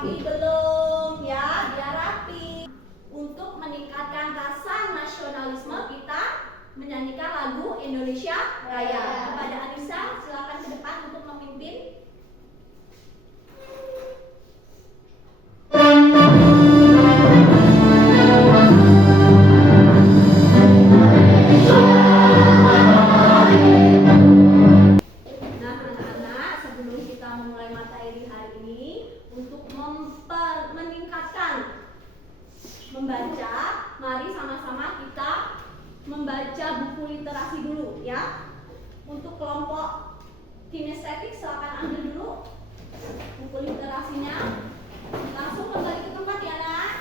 rapi belum ya? Biar rapi. Untuk meningkatkan rasa nasionalisme kita menyanyikan lagu Indonesia Raya. Kepada Anissa, silakan ke depan untuk memimpin. Membaca, mari sama-sama kita membaca buku literasi dulu ya. Untuk kelompok kinestetik silakan ambil dulu buku literasinya. Langsung kembali ke tempat ya nak.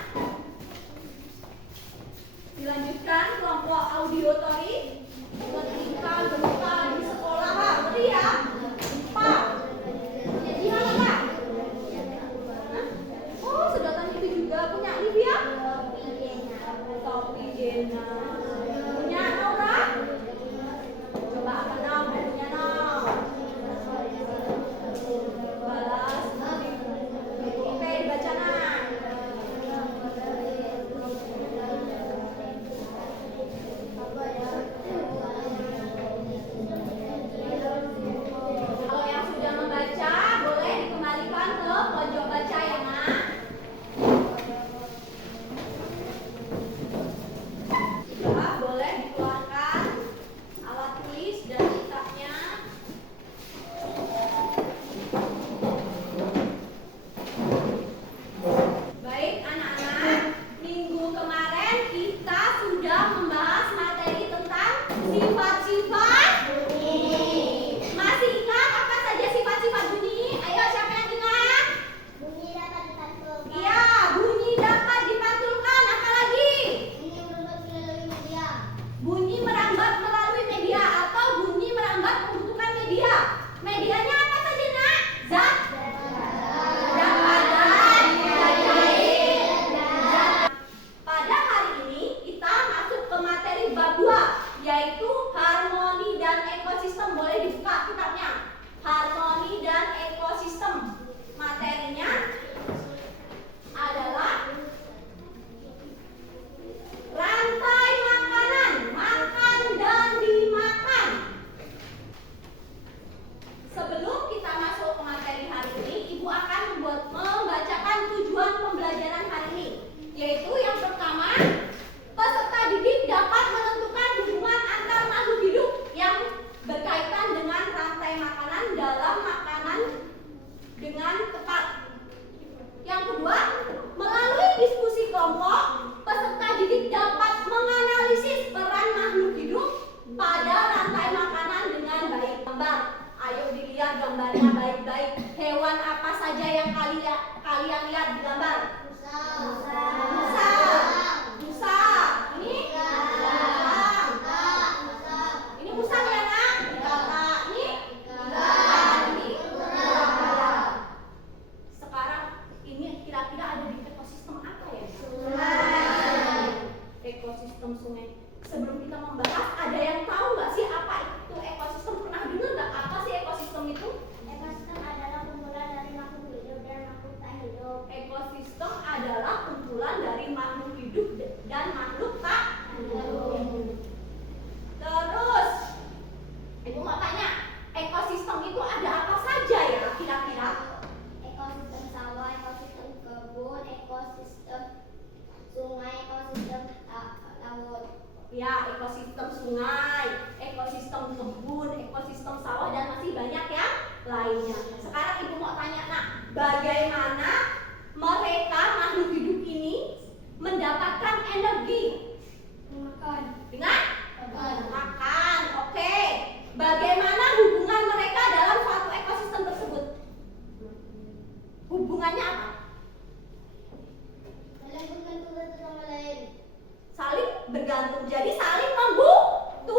Dilanjutkan kelompok audiotori. Ketika gempa di sekolah, beri ya. Gempa. Jadi mana Pak? Oh, sedotan itu juga punya Livia. Topi Jena. Punya Nora? Coba apa dong? Punya Nora. Balas. Oke, dibaca nak. Kalau yang sudah membaca, boleh dikembalikan ke pojok baca ya nak. Boleh dikeluarkan alat tulis dan kitabnya. Baik anak-anak, minggu kemarin kita sudah membahas materi tentang sifat-sifat bunyi. Masih ingat apa saja sifat-sifat bunyi? Ayo siapa yang ingat? Bunyi dapat dipantulkan. Iya, bunyi dapat dipantulkan. Apa lagi? Bunyi merambat melalui media atau bunyi merambat membutuhkan media. Medianya apa saja nak? Zat padat, zat cair, zat. Pada hari ini kita masuk ke materi bab 2, yaitu harmoni dan ekosistem. Boleh dibuka kitabnya. Harmoni dan ekosistem. Materinya adalah rantai makanan, makan dan dimakan. Sebelum kita masuk ke materi hari ini, Ibu akan membacakan tujuan pembelajaran hari ini, yaitu yang pertama, peserta didik dapat menentukan hubungan antar makhluk hidup yang berkaitan dengan rantai makanan dalam makanan dengan tepat. Yang kedua, melalui diskusi kelompok, peserta didik dapat menganalisis peran makhluk hidup pada rantai makanan dengan baik. Gambar, ayo dilihat gambarnya baik-baik. Hewan apa saja yang kalian lihat di gambar? Musa. Ini musang. Ini musang ya nak? Kakak. Ini ikan. Ini kura. Sekarang ini kira-kira ada di ekosistem apa ya? Sungai. Ekosistem sungai. Sebelum kita membahas, ada yang tahu nggak sih apa itu ekosistem? Pernah dengar nggak apa sih ekosistem itu? Ekosistem adalah kumpulan dari makhluk hidup dan makhluk tak hidup. Ekosistem adalah kumpulan dari makhluk hidup dan makhluk tak hidup. Terus, Ibu mau tanya, ekosistem itu ada apa saja ya kira-kira? Ekosistem sawah, ekosistem kebun, ekosistem sungai, ekosistem laut. Ya, ekosistem sungai, ekosistem kebun, ekosistem sawah, dan masih banyak yang lainnya. Sekarang Ibu mau tanya, nak, bagaimana mereka makhluk hidup ini mendapatkan energi? Makan. Dengan makan. Oke. Bagaimana hubungan mereka dalam suatu ekosistem tersebut? Hubungannya apa? Saling bergantung satu sama lain. Saling bergantung. Jadi saling membutuhkan.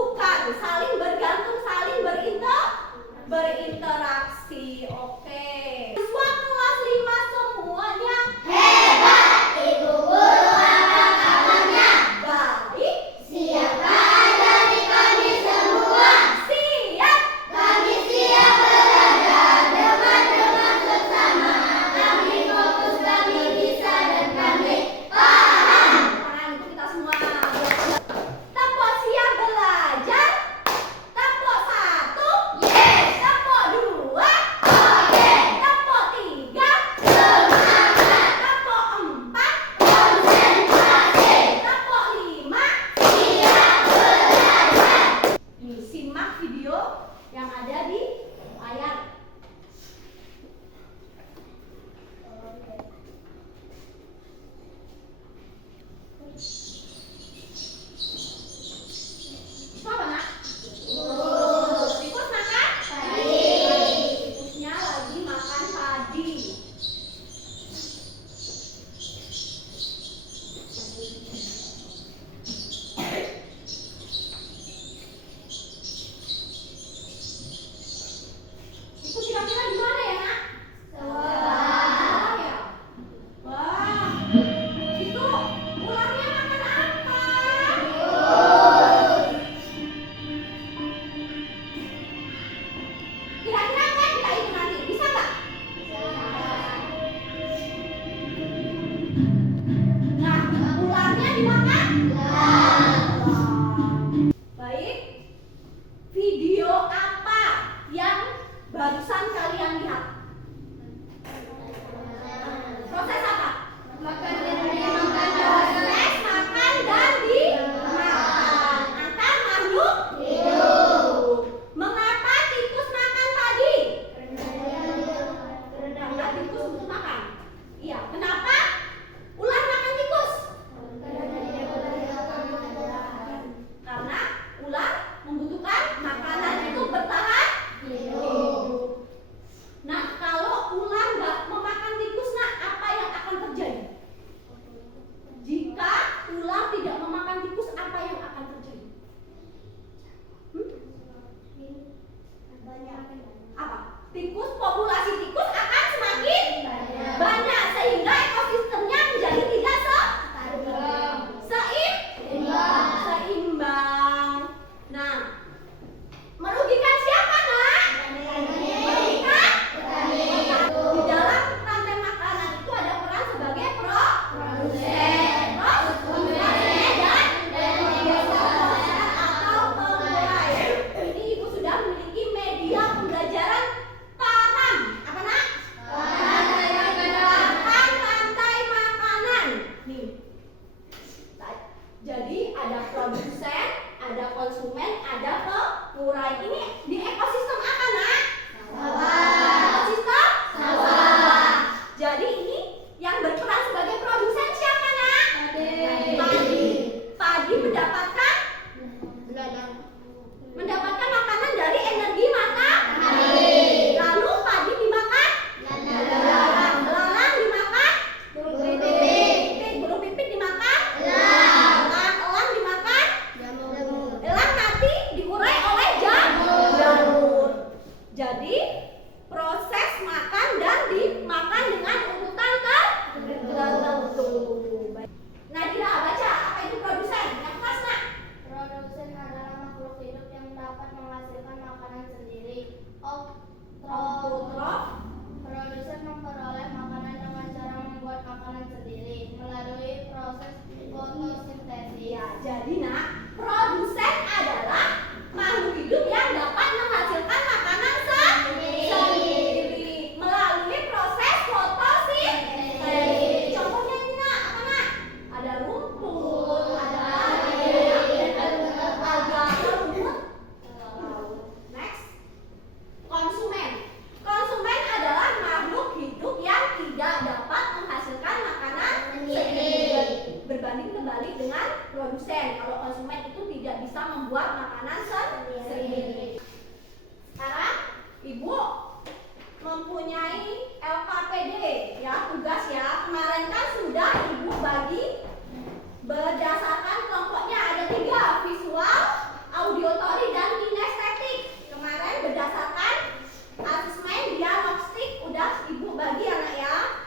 proses fotosintesis. Ya, jadi nak, produsen adalah makhluk hidup yang dapat menghasilkan makanan sendiri melalui proses fotosintesis. Contohnya ini nak, apa nak? Ada rumput, ada alga, rumput. Next, konsumen. Konsumen adalah makhluk hidup yang tidak dapat menghasilkan makanan sendiri. Berbanding terbalik dengan produsen. Kalau konsumen itu tidak bisa membuat makanan sendiri. Sekarang ibu mempunyai LKPD ya, tugas ya. Kemarin kan sudah ibu bagi berdasarkan kelompoknya ada 3, visual, auditory, dan kinestetik. Kemarin berdasarkan asesmen diagnostik udah ibu bagi anak ya,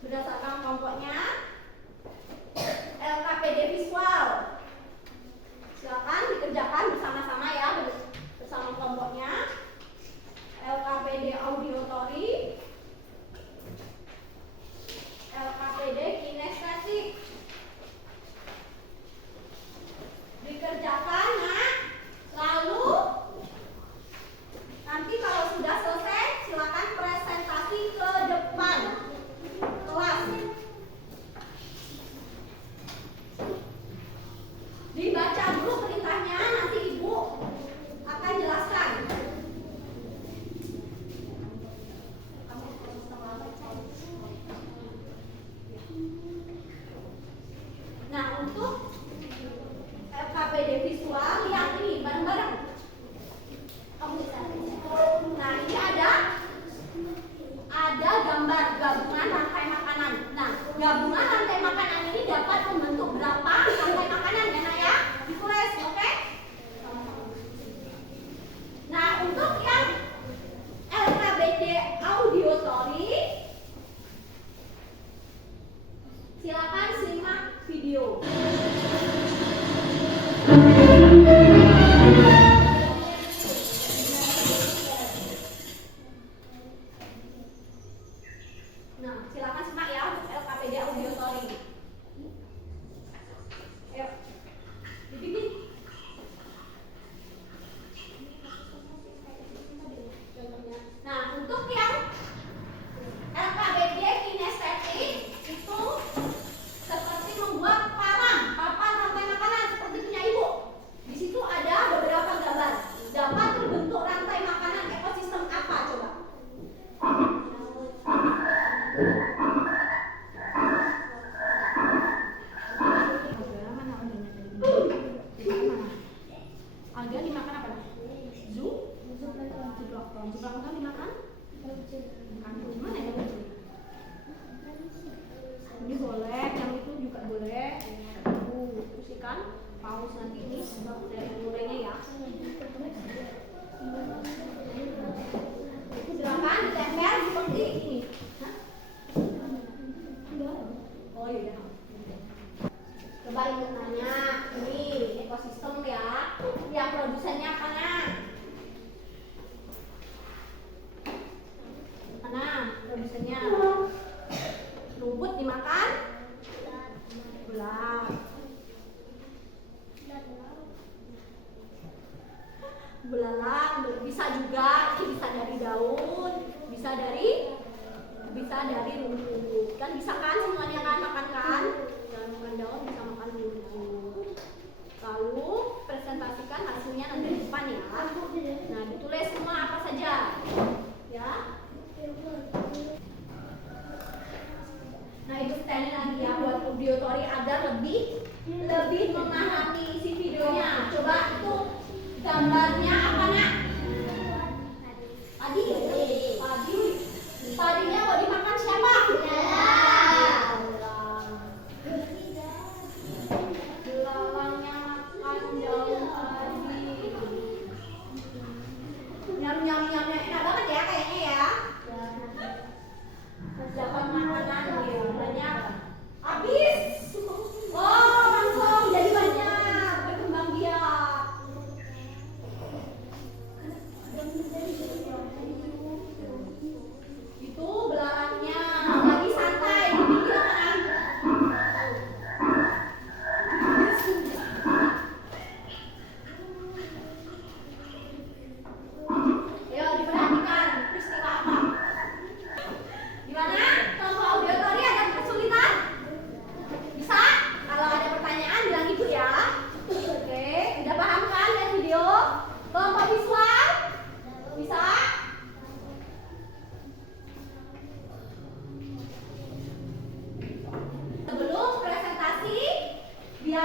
berdasarkan kelompoknya. LKPD visual, silakan dikerjakan bersama-sama ya, bersama kelompoknya. LKPD auditory, LKPD kinestetik, dikerjakan nak. Lalu nanti kalau sudah selesai silakan presentasi ke depan kelas. Dibaca dulu perintahnya, nanti ibu akan jelaskan. Nah, untuk LKPD visual yang ini bareng-bareng. Nah, ini ada gambar gabungan rantai makanan. Nah, gabungan rantai makanan ini dapat membentuk berapa rantai makanan ya nak ya? Ditulis, oke? Nah, untuk yang LKPD auditory, silakan simak video. Nah, silakan simak ya untuk LKPD auditory. Ayo, dibikin. Nah, untuk yang LKPD kinestetik itu seperti membuat papan rantai makanan seperti punya ibu. Di situ ada beberapa gambar. Dapat terbentuk rantai makanan ekosistem apa coba? Alga dimakan apa? Zooplankton dimakan? Gimana ya? Ini boleh, yang itu juga boleh. Terus ikan paus nanti ini dari gorengnya ya. Silakan ditempel seperti ini. Oh iya. Coba ibu nanya, ini ekosistem ya. Yang produsennya apa nak? Mana produsennya? Rumput dimakan? Bulat. Belalang bisa juga, ini bisa dari daun, bisa dari rumput. Kan bisa kan semuanya kan makan kan? Jangan makan daun, bisa makan rumput. Lalu presentasikan hasilnya nanti di depan ya. Nah, ditulis semua apa saja. Ya. Nah, itu stand lagi ya buat auditory agar lebih memahami isi videonya. Coba itu gambarnya apa nak? Padi. Padinya mau dimakan siapa? Belalangnya makan daun padi. Nyam-nyam-nyamnya enak banget ya kayaknya ya. Dapat makanan ya, banyak. Habis. Oh, langsung jadi banyak. Berkembang biak. Itu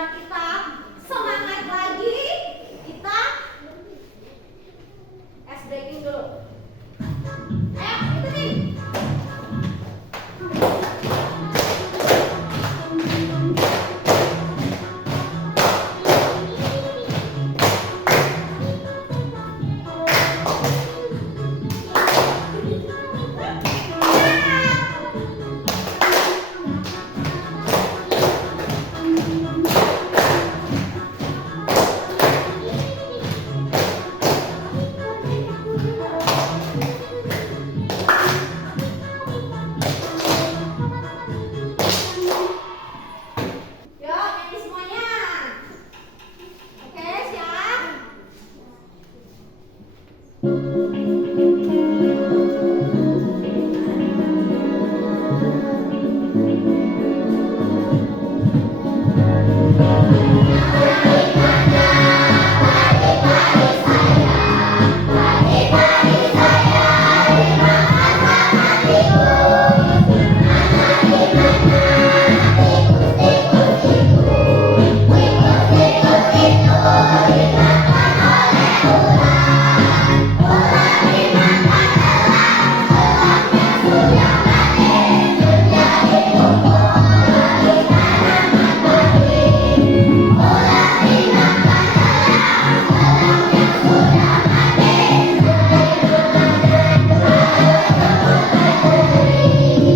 Biar kita semangat lagi, kita ice breaking dulu. Ayo, ikutin. Yuk, nyanyi semuanya. Oke, siap?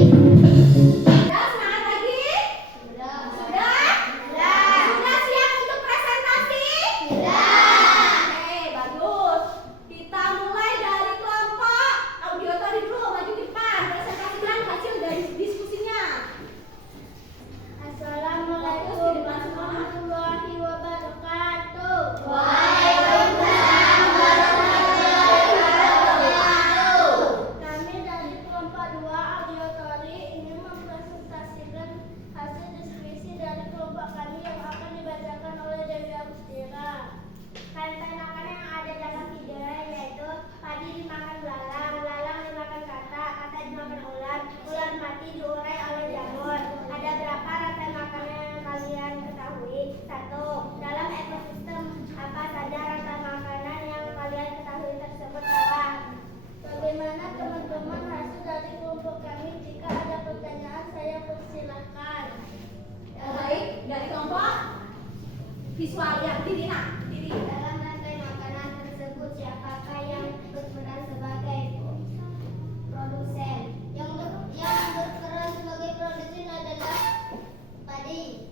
Sudah semangat lagi? Sudah. Sudah siap untuk presentasi? Oke, bagus. Kita mulai dari kelompok audiotori dulu, maju ke depan. Presentasikan hasil dari diskusinya. Assalamualaikum warahmatullahi wabarakatuh. Kami dari kelompok 2 audiotori ingin mempresentasikan hasil diskusi dari kelompok kami yang akan dibacakan oleh Dewi Agustira. Kaitan makanan yang ada dalam video yaitu padi dimakan belalang, belalang dimakan kata, kata dimakan ular, ular mati diurai oleh jamur. Ada berapa rantai makanan yang kalian ketahui? 1. Dalam ekosistem apa saja rantai makanan yang kalian ketahui tersebut kawan? Bagaimana teman-teman hasil dari kelompok kami? Jika ada pertanyaan saya persilakan. Baik, dari kelompok visual yang diri Dalam rantai makanan tersebut siapakah yang berperan sebagai produsen? Yang berperan sebagai produsen adalah padi.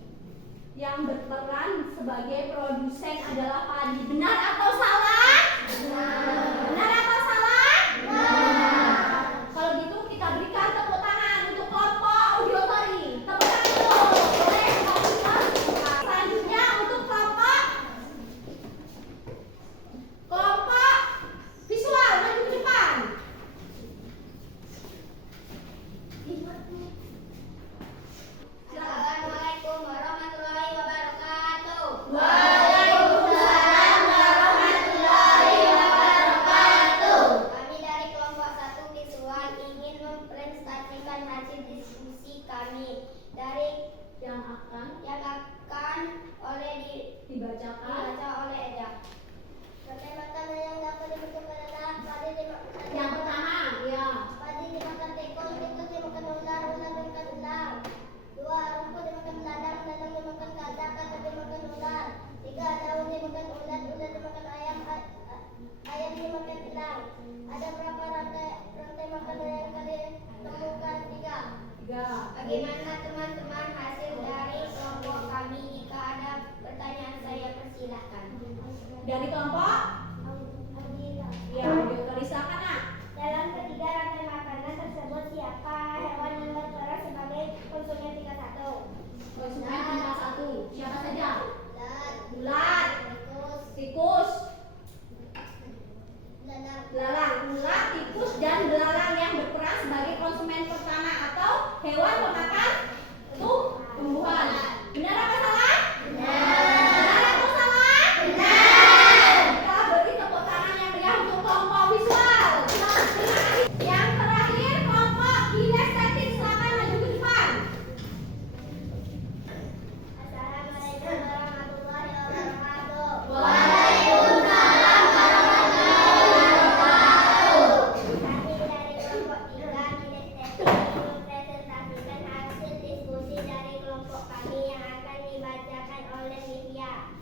Yang berperan sebagai produsen adalah padi. Benar atau salah? Benar atau salah? Kalau gitu kita berikan tepuk tangan untuk kelompok audiotori. Tepuk tangan dulu. Boleh kelompok. Selanjutnya untuk kelompok visual, maju ke depan. Assalamualaikum warahmatullahi wabarakatuh. Waalaikumsalam warahmatullahi kelompok kami yang akan dibacakan oleh Livia.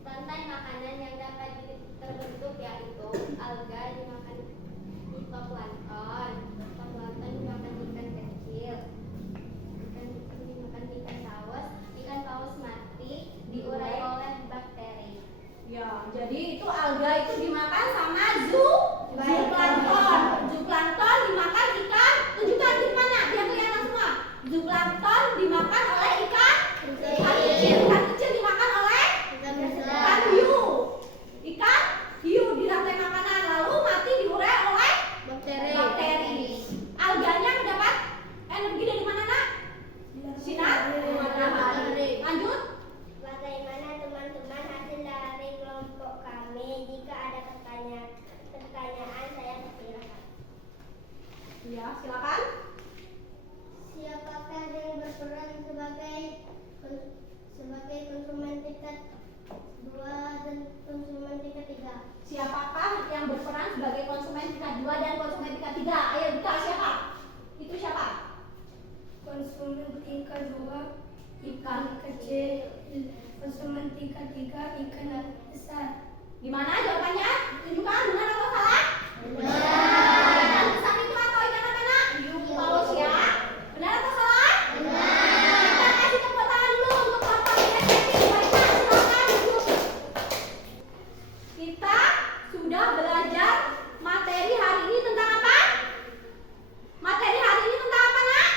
Rantai makanan yang dapat terbentuk yaitu alga dimakan zooplankton, zooplankton dimakan ikan kecil, ikan dimakan ikan paus mati diurai oleh bakteri. Ya, jadi itu alga itu dimakan sama zooplankton. Zooplankton dimakan ikan. Tunjukkan di mana? Biar kelihatan semua. Zooplankton dimakan oleh ikan kecil. Ikan kecil dimakan oleh ikan hiu. Ikan hiu di rantai makanan lalu mati diurai oleh bakteri. Alganya mendapat energi dari mana, Nak? Sinar matahari. Lanjut. Bagaimana teman-teman hasil dari kelompok kami? Jika ada pertanyaan saya persilahkan. Ya, silakan. Siapakah yang berperan sebagai konsumen tingkat 2 dan konsumen tingkat 3? Siapakah yang berperan sebagai konsumen tingkat 2 dan konsumen tingkat 3? Ayo buka, siapa? Itu siapa? Konsumen tingkat 2 Ikan kecil, konsumen tingkat 3 ikan besar. Gimana jawabannya? Tunjukkan, benar atau salah? Benar. Ikan besar itu atau ikan apa, Nak? Paus ya. Benar atau salah? Benar. Kita kasih tepuk tangan dulu untuk kelompok inisiatif. Baiklah, silakan duduk. Kita sudah belajar materi hari ini tentang apa? Materi hari ini tentang apa, Nak?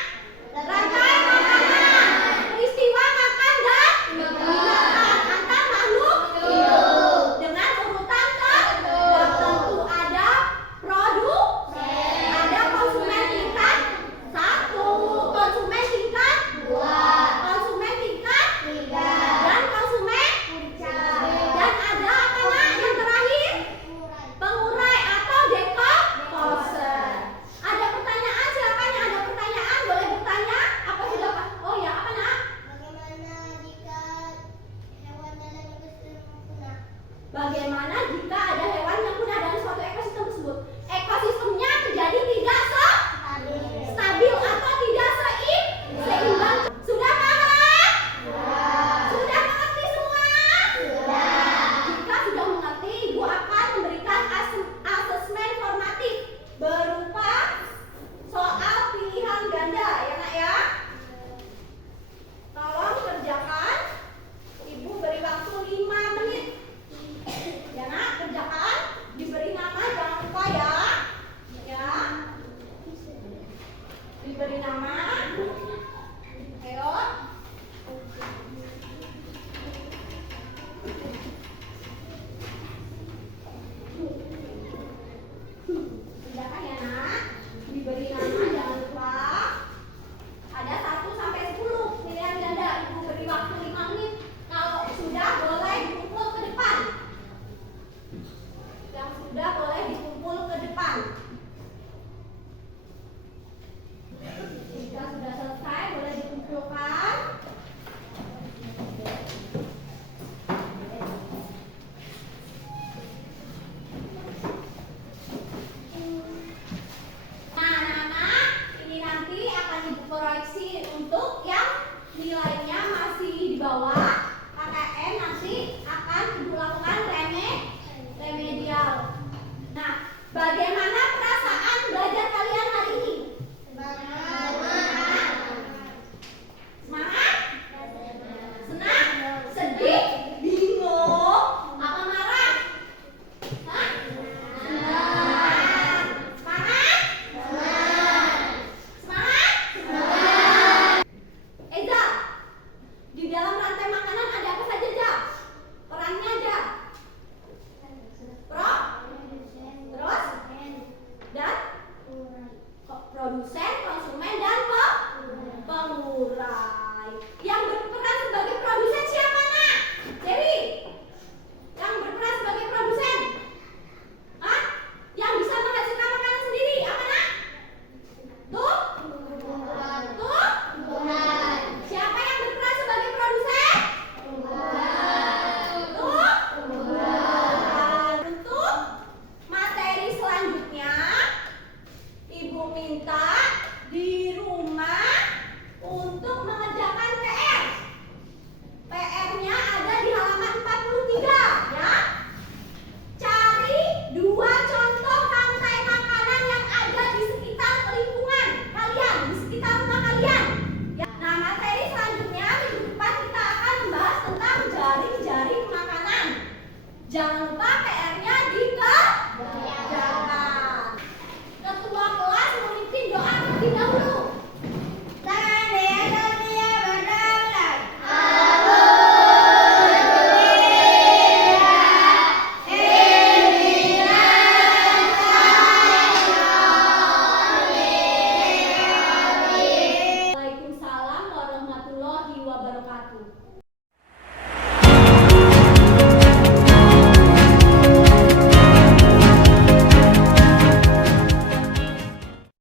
Rantai makanan. Peristiwa makan dan dimakan antar makhluk hidup dengan urutan tertentu. Ada wabarakatuh.